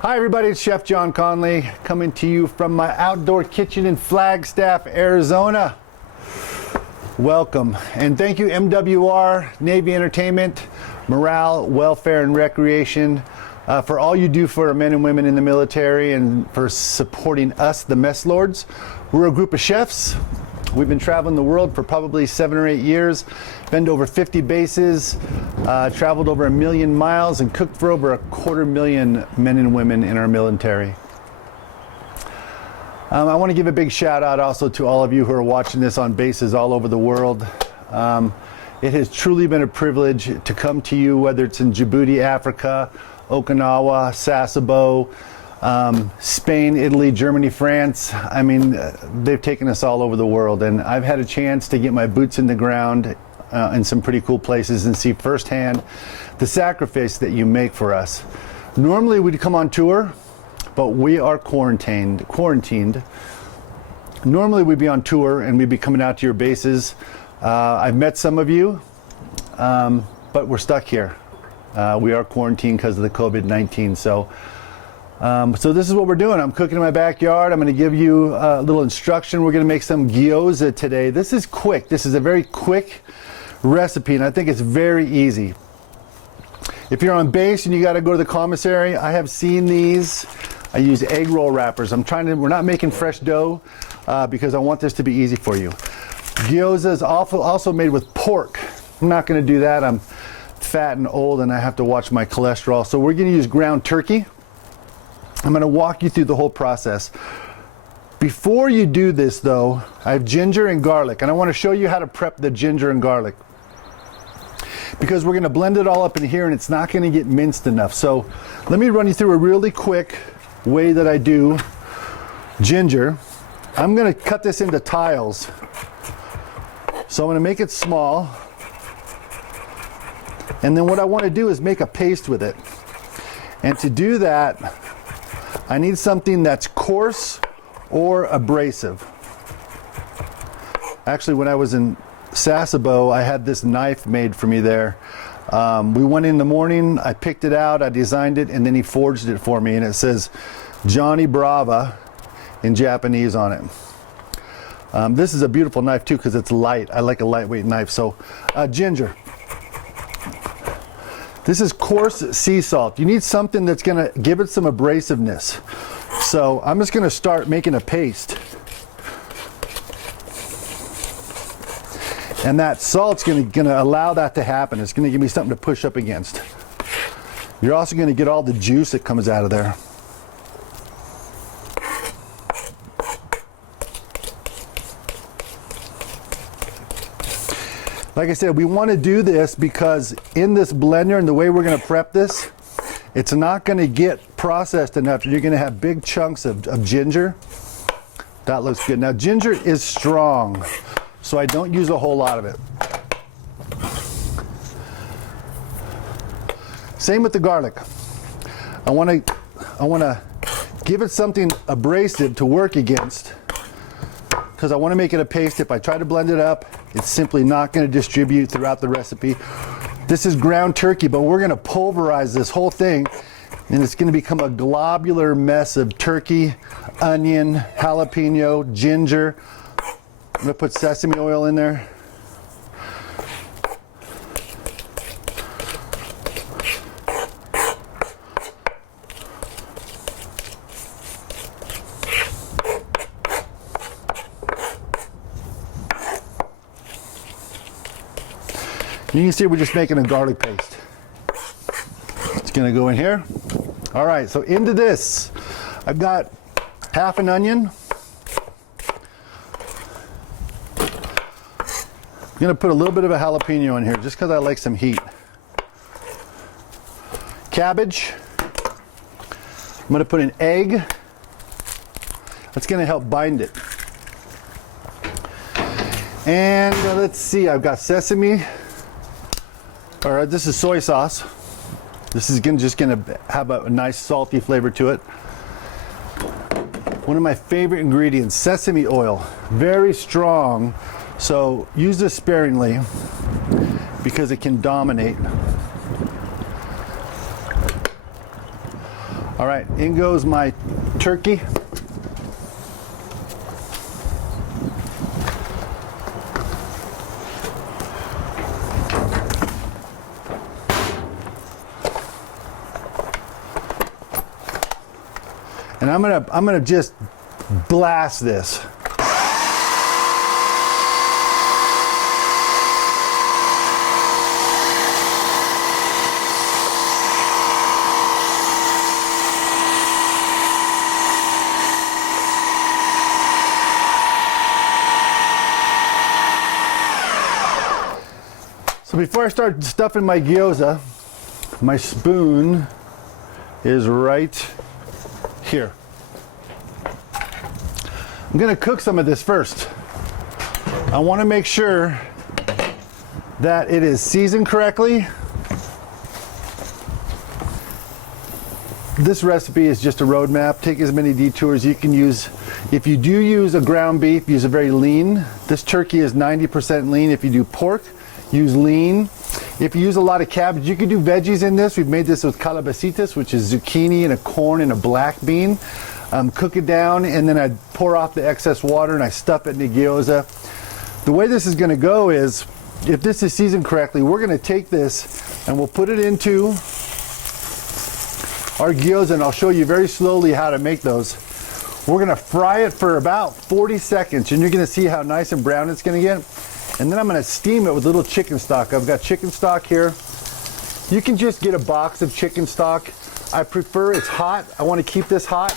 Hi everybody, it's Chef John Conley coming to you from my outdoor kitchen in Flagstaff, Arizona. Welcome and thank you MWR, Navy Entertainment, Morale, Welfare and Recreation for all you do for our men and women in the military and for supporting us, the Messlords. We're a group of chefs. We've been traveling the world for probably 7 or 8 years, been to over 50 bases, traveled over 1 million miles, and cooked for over 250,000 men and women in our military. I want to give a big shout out also to all of you who are watching this on bases all over the world. It has truly been a privilege to come to you, whether it's in Djibouti, Africa, Okinawa, Sasebo, Spain, Italy, Germany, France. I mean, they've taken us all over the world, and I've had a chance to get my boots in the ground in some pretty cool places and see firsthand the sacrifice that you make for us. Normally we'd come on tour, but we are quarantined. Normally we'd be on tour and we'd be coming out to your bases. I've met some of you, but we're stuck here. We are quarantined because of the COVID-19. So this is what we're doing. I'm cooking in my backyard. I'm going to give you a little instruction. We're going to make some gyoza today. This is quick. This is a very quick recipe, and I think it's very easy. If you're on base and you got to go to the commissary, I have seen these. I use egg roll wrappers. We're not making fresh dough because I want this to be easy for you. Gyoza is also made with pork. I'm not going to do that. I'm fat and old and I have to watch my cholesterol. So we're going to use ground turkey. I'm going to walk you through the whole process. Before you do this though, I have ginger and garlic, and I want to show you how to prep the ginger and garlic, because we're going to blend it all up in here and it's not going to get minced enough. So let me run you through a really quick way that I do ginger. I'm going to cut this into tiles. So I'm going to make it small. And then what I want to do is make a paste with it. And to do that, I need something that's coarse or abrasive. Actually, when I was in Sasebo, I had this knife made for me there. We went in the morning, I picked it out, I designed it, and then he forged it for me, and it says Johnny Brava in Japanese on it. This is a beautiful knife too because it's light. I like a lightweight knife. So ginger. This is coarse sea salt. You need something that's going to give it some abrasiveness. So I'm just going to start making a paste. And that salt's going to allow that to happen. It's going to give me something to push up against. You're also going to get all the juice that comes out of there. Like I said, we want to do this because in this blender and the way we're going to prep this, it's not going to get processed enough. You're going to have big chunks of ginger. That looks good. Now ginger is strong, so I don't use a whole lot of it. Same with the garlic. I want to give it something abrasive to work against, because I want to make it a paste. If I try to blend it up, it's simply not going to distribute throughout the recipe. This is ground turkey, but we're going to pulverize this whole thing, and it's going to become a globular mess of turkey, onion, jalapeno, ginger. I'm going to put sesame oil in there. You can see we're just making a garlic paste. It's going to go in here. All right, so into this, I've got half an onion. I'm going to put a little bit of a jalapeno in here just because I like some heat. Cabbage. I'm going to put an egg. That's going to help bind it. And let's see, I've got sesame. All right, this is soy sauce. This is just going to have a nice salty flavor to it. One of my favorite ingredients, sesame oil. Very strong, so use this sparingly because it can dominate. All right, in goes my turkey. And I'm gonna just blast this. So before I start stuffing my gyoza, my spoon is right here. I'm gonna cook some of this first. I wanna make sure that it is seasoned correctly. This recipe is just a roadmap. Take as many detours you can use. If you do use a ground beef, use a very lean. This turkey is 90% lean. If you do pork, use lean. If you use a lot of cabbage, you can do veggies in this. We've made this with calabacitas, which is zucchini and a corn and a black bean. Cook it down, and then I pour off the excess water and I stuff it in the gyoza. The way this is going to go is, if this is seasoned correctly, we're going to take this and we'll put it into our gyoza, and I'll show you very slowly how to make those. We're going to fry it for about 40 seconds, and you're going to see how nice and brown it's going to get. And then I'm going to steam it with a little chicken stock. I've got chicken stock here. You can just get a box of chicken stock. I prefer it's hot. I want to keep this hot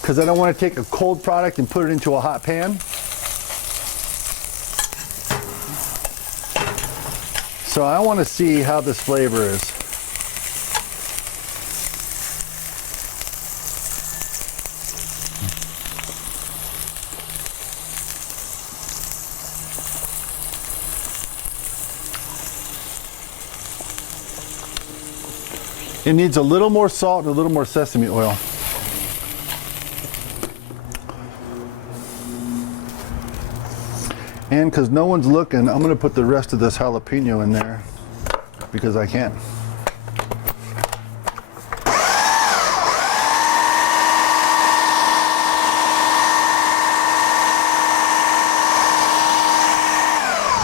because I don't want to take a cold product and put it into a hot pan. So I want to see how this flavor is. It needs a little more salt and a little more sesame oil. And because no one's looking, I'm going to put the rest of this jalapeno in there because I can.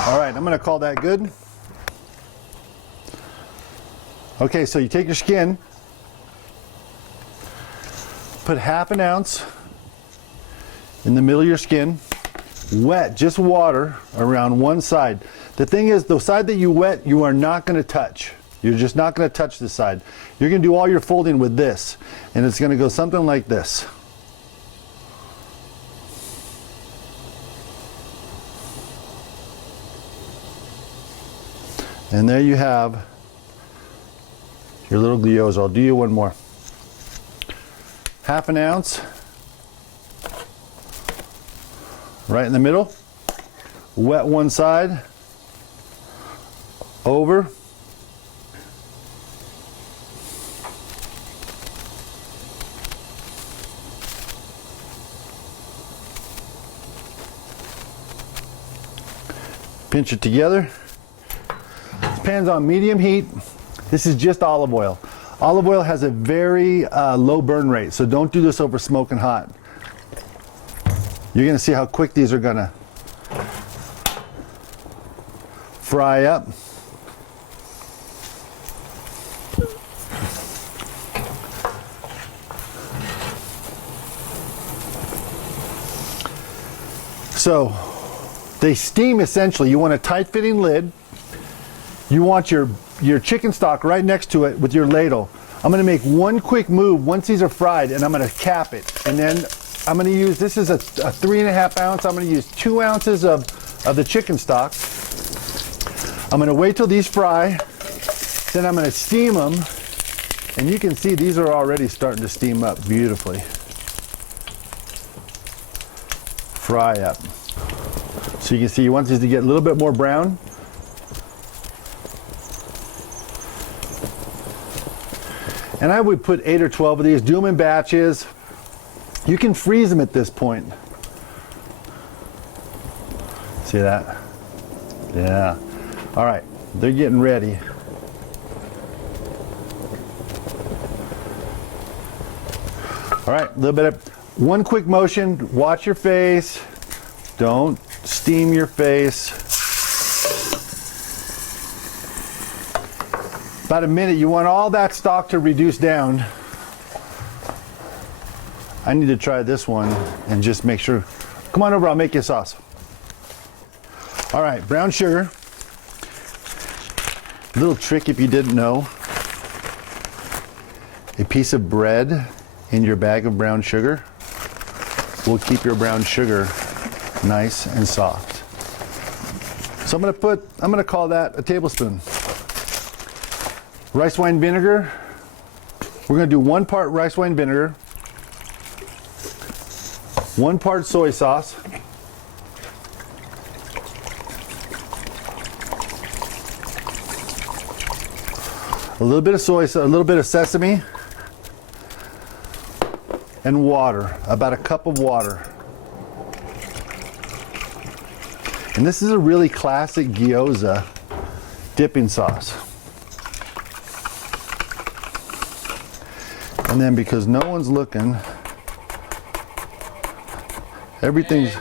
All right, I'm going to call that good. Okay, so you take your skin, put half an ounce in the middle of your skin, wet, just water around one side. The thing is, the side that you wet, you are not going to touch. You're just not going to touch this side. You're going to do all your folding with this, and it's going to go something like this. And there you have your little gyoza. I'll do you one more. Half an ounce, right in the middle, wet one side, over, pinch it together. This pan's on medium heat. This is just olive oil. Olive oil has a very low burn rate, so don't do this over smoking hot. You're gonna see how quick these are gonna fry up. So they steam essentially. You want a tight fitting lid. You want your chicken stock right next to it with your ladle. I'm going to make one quick move once these are fried, and I'm going to cap it. And then I'm going to use, this is a 3.5 ounce. I'm going to use 2 ounces of the chicken stock. I'm going to wait till these fry. Then I'm going to steam them. And you can see these are already starting to steam up beautifully. Fry up. So you can see you want these to get a little bit more brown. And I would put 8 or 12 of these, do them in batches. You can freeze them at this point. See that? Yeah. All right, they're getting ready. All right, a little bit of, one quick motion, watch your face. Don't steam your face. About a minute, you want all that stock to reduce down. I need to try this one and just make sure. Come on over, I'll make you a sauce. All right, brown sugar. Little trick if you didn't know. A piece of bread in your bag of brown sugar will keep your brown sugar nice and soft. So I'm gonna call that a tablespoon. Rice wine vinegar. We're gonna do 1 part rice wine vinegar, 1 part soy sauce, a little bit of soy sauce, a little bit of sesame, and water, about a cup of water. And this is a really classic gyoza dipping sauce. And then because no one's looking, everything's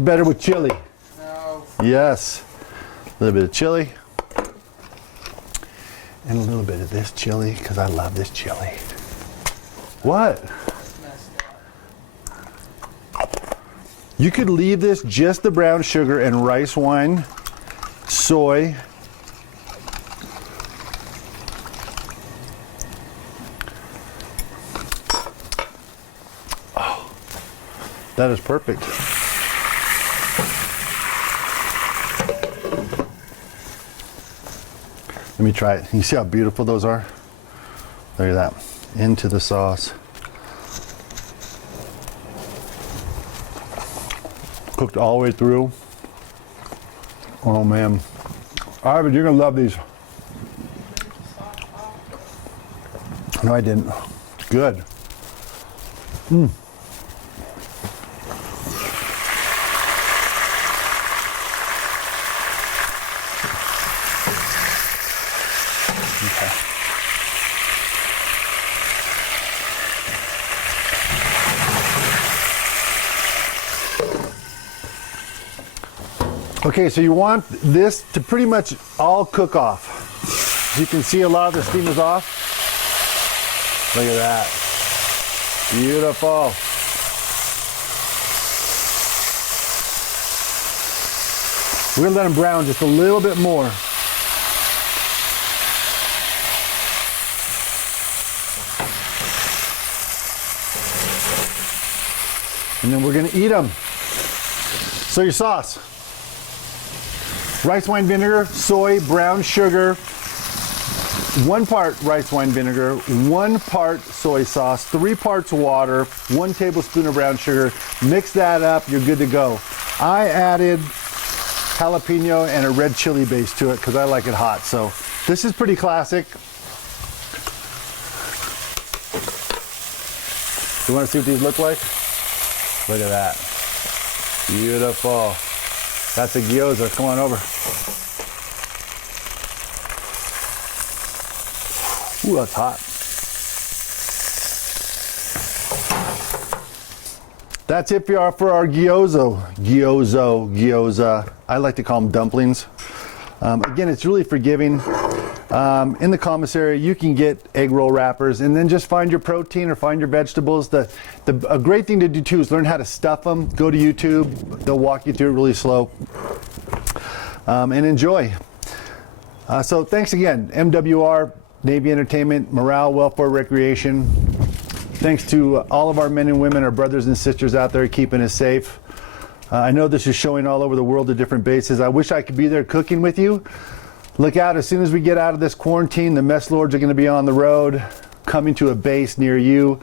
better with chili. No. Yes. A little bit of chili. And a little bit of this chili, because I love this chili. What? You could leave this just the brown sugar and rice wine, soy. Oh, that is perfect. Let me try it. You see how beautiful those are? Look at that. Into the sauce. Cooked all the way through. Oh man. Arvid, you're gonna love these. No, I didn't. Good. Mm. Okay. Okay, so you want this to pretty much all cook off. As you can see, a lot of the steam is off. Look at that. Beautiful. We're gonna let them brown just a little bit more. And then we're gonna eat them. So your sauce. Rice wine vinegar, soy, brown sugar, 1 part rice wine vinegar, 1 part soy sauce, 3 parts water, 1 tablespoon of brown sugar. Mix that up, you're good to go. I added jalapeno and a red chili base to it because I like it hot. So this is pretty classic. You want to see what these look like? Look at that. Beautiful. That's a gyoza. Come on over. Ooh, that's hot. That's it for our gyoza. Gyoza. I like to call them dumplings. Again, it's really forgiving. In the commissary, you can get egg roll wrappers and then just find your protein or find your vegetables. A great thing to do too is learn how to stuff them. Go to YouTube. They'll walk you through it really slow. And enjoy. So thanks again, MWR, Navy Entertainment, Morale, Welfare, Recreation. Thanks to all of our men and women, our brothers and sisters out there keeping us safe. I know this is showing all over the world at different bases. I wish I could be there cooking with you. Look out, as soon as we get out of this quarantine, the Messlords are going to be on the road, coming to a base near you.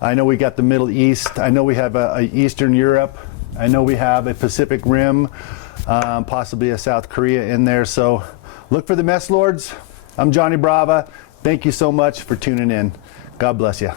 I know we got the Middle East. I know we have a Eastern Europe. I know we have a Pacific Rim, possibly a South Korea in there. So look for the Messlords. I'm Johnny Brava. Thank you so much for tuning in. God bless you.